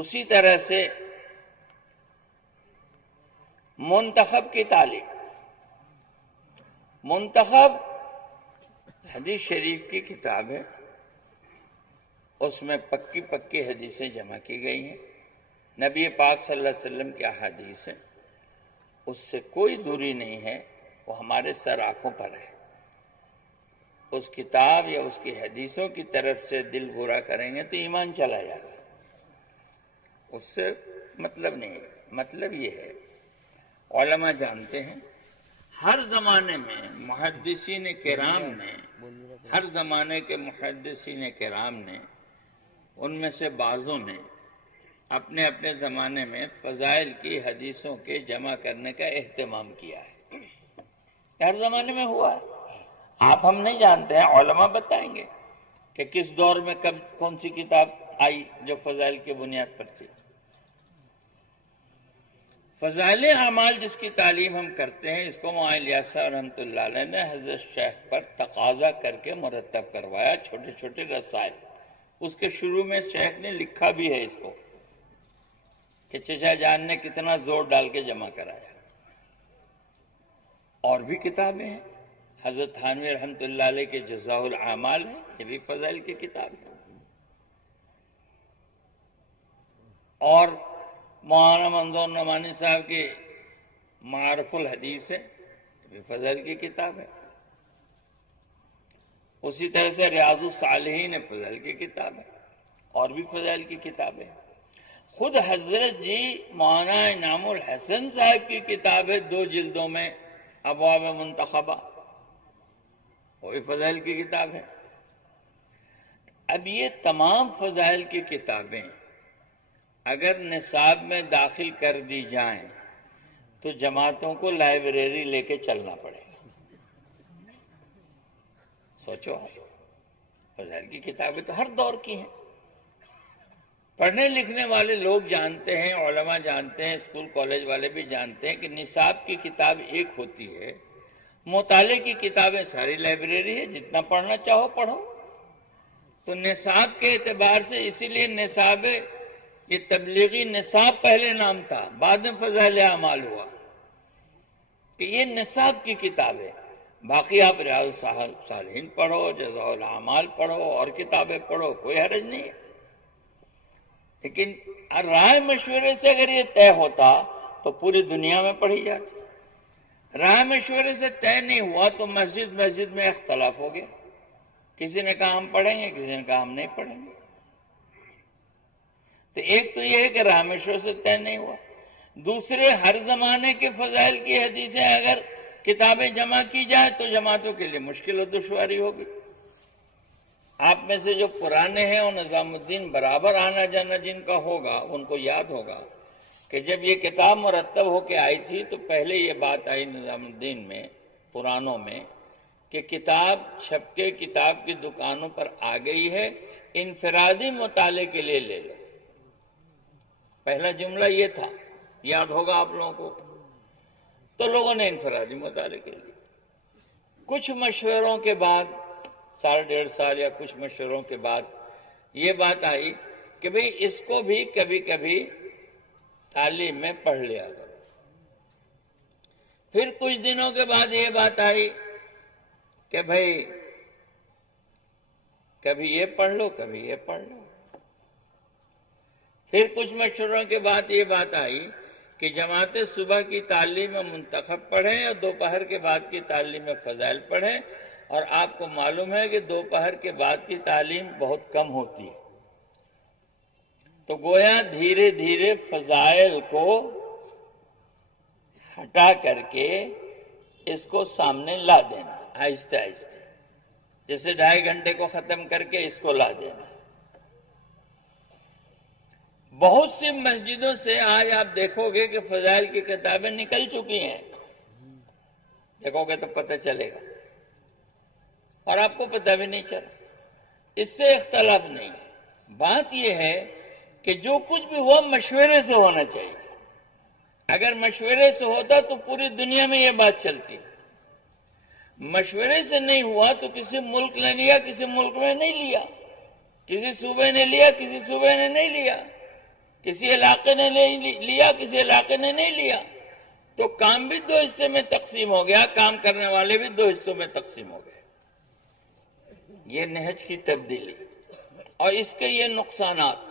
اسی طرح سے منتخب کی تعلیم، منتخب حدیث شریف کی کتاب ہے، اس میں پکی پکی حدیثیں جمع کی گئی ہیں، نبی پاک صلی اللہ علیہ وسلم کی احادیث ہیں، اس سے کوئی دوری نہیں ہے، وہ ہمارے سر آنکھوں پر ہے۔ اس کتاب یا اس کی حدیثوں کی طرف سے دل برا کریں گے تو ایمان چلا جائے گا، اس سے مطلب نہیں ہے۔ مطلب یہ ہے، علماء جانتے ہیں ہر زمانے میں محدثین کرام نے، ہر زمانے کے محدثین کرام نے، ان میں سے بعضوں نے اپنے اپنے زمانے میں فضائل کی حدیثوں کے جمع کرنے کا اہتمام کیا ہے، ہر زمانے میں ہوا ہے۔ آپ ہم نہیں جانتے ہیں، علماء بتائیں گے کہ کس دور میں کب کون سی کتاب آئی جو فضائل کی بنیاد پر تھی۔ فضائل اعمال جس کی تعلیم ہم کرتے ہیں، اس کو مولانا الیاس صاحب رحمۃ اللہ علیہ نے حضرت شیخ پر تقاضا کر کے مرتب کروایا، چھوٹے چھوٹے رسائل۔ اس کے شروع میں شیخ نے لکھا بھی ہے اس کو کہ چچا جان نے کتنا زور ڈال کے جمع کرایا۔ اور بھی کتابیں ہیں، حضرت تھانوی رحمۃ اللہ علیہ کے جزاء الاعمال ہے، یہ بھی فضائل کی کتاب ہے۔ اور مولانا منظور نعمانی صاحب کی معارف الحدیث ہے، یہ بھی فضائل کی کتاب ہے۔ اسی طرح سے ریاض الصالحین فضائل کی کتاب ہے، اور بھی فضائل کی کتابیں۔ خود حضرت جی مولانا انعام الحسن صاحب کی کتاب ہے 2 جلدوں میں، ابواب منتخبہ، وہ بھی فضائل کی کتاب ہے۔ اب یہ تمام فضائل کی کتابیں اگر نصاب میں داخل کر دی جائیں تو جماعتوں کو لائبریری لے کے چلنا پڑے گا۔ سوچو آپ، فضائل کی کتابیں تو ہر دور کی ہیں، پڑھنے لکھنے والے لوگ جانتے ہیں، علماء جانتے ہیں، اسکول کالج والے بھی جانتے ہیں کہ نصاب کی کتاب ایک ہوتی ہے، مطالعے کی کتابیں ساری لائبریری ہے، جتنا پڑھنا چاہو پڑھو۔ تو نصاب کے اعتبار سے اسی لیے نصاب، یہ تبلیغی نصاب پہلے نام تھا، بعد میں فضائل اعمال ہوا کہ یہ نصاب کی کتاب ہے۔ باقی آپ ریاض الصالحین پڑھو، جزاء الاعمال پڑھو، اور کتابیں پڑھو، کوئی حرج نہیں ہے۔ لیکن رائے مشورے سے اگر یہ طے ہوتا تو پوری دنیا میں پڑھی جاتی۔ رائے مشورے سے طے نہیں ہوا تو مسجد مسجد میں اختلاف ہو گیا، کسی نے کہا ہم پڑھیں گے، کسی نے کہا ہم نہیں پڑھیں گے۔ تو ایک تو یہ ہے کہ رائے مشورے سے طے نہیں ہوا، دوسرے ہر زمانے کے فضائل کی حدیثیں اگر کتابیں جمع کی جائیں تو جماعتوں کے لیے مشکل و دشواری ہوگی۔ آپ میں سے جو پرانے ہیں اور نظام الدین برابر آنا جانا جن کا ہوگا ان کو یاد ہوگا کہ جب یہ کتاب مرتب ہو کے آئی تھی تو پہلے یہ بات آئی نظام الدین میں، پرانوں میں، کہ کتاب چھپ کے کتاب کی دکانوں پر آ گئی ہے، انفرادی مطالعے کے لیے لے لو۔ پہلا جملہ یہ تھا، یاد ہوگا آپ لوگوں کو۔ تو لوگوں نے انفرادی مطالعے کے لیے، کچھ مشوروں کے بعد، 1.5 سال یا کچھ مشوروں کے بعد یہ بات آئی کہ بھئی اس کو بھی کبھی کبھی تعلیم میں پڑھ لیا کرو۔ پھر کچھ دنوں کے بعد یہ بات آئی کہ بھئی کبھی یہ پڑھ لو، کبھی یہ پڑھ لو۔ پھر کچھ مشوروں کے بعد یہ بات آئی کہ جماعتیں صبح کی تعلیم میں منتخب پڑھیں اور دوپہر کے بعد کی تعلیم میں فضائل پڑھیں، اور آپ کو معلوم ہے کہ دوپہر کے بعد کی تعلیم بہت کم ہوتی ہے۔ تو گویا دھیرے دھیرے فضائل کو ہٹا کر کے اس کو سامنے لا دینا، آہستہ آہستہ، جیسے 2.5 گھنٹے کو ختم کر کے اس کو لا دینا۔ بہت سی مسجدوں سے آج آپ دیکھو گے کہ فضائل کی کتابیں نکل چکی ہیں، دیکھو گے تو پتہ چلے گا، اور آپ کو پتہ بھی نہیں چلا۔ اس سے اختلاف نہیں ہے، بات یہ ہے کہ جو کچھ بھی ہوا مشورے سے ہونا چاہیے۔ اگر مشورے سے ہوتا تو پوری دنیا میں یہ بات چلتی، مشورے سے نہیں ہوا تو کسی ملک نے لیا، کسی ملک میں نہیں لیا، کسی صوبے نے لیا، کسی صوبے نے نہیں لیا۔ کسی علاقے نے نہیں لیا، کسی علاقے نے نہیں لیا، تو کام بھی دو حصے میں تقسیم ہو گیا، کام کرنے والے بھی دو حصوں میں تقسیم ہو گئے۔ یہ نہج کی تبدیلی اور اس کے یہ نقصانات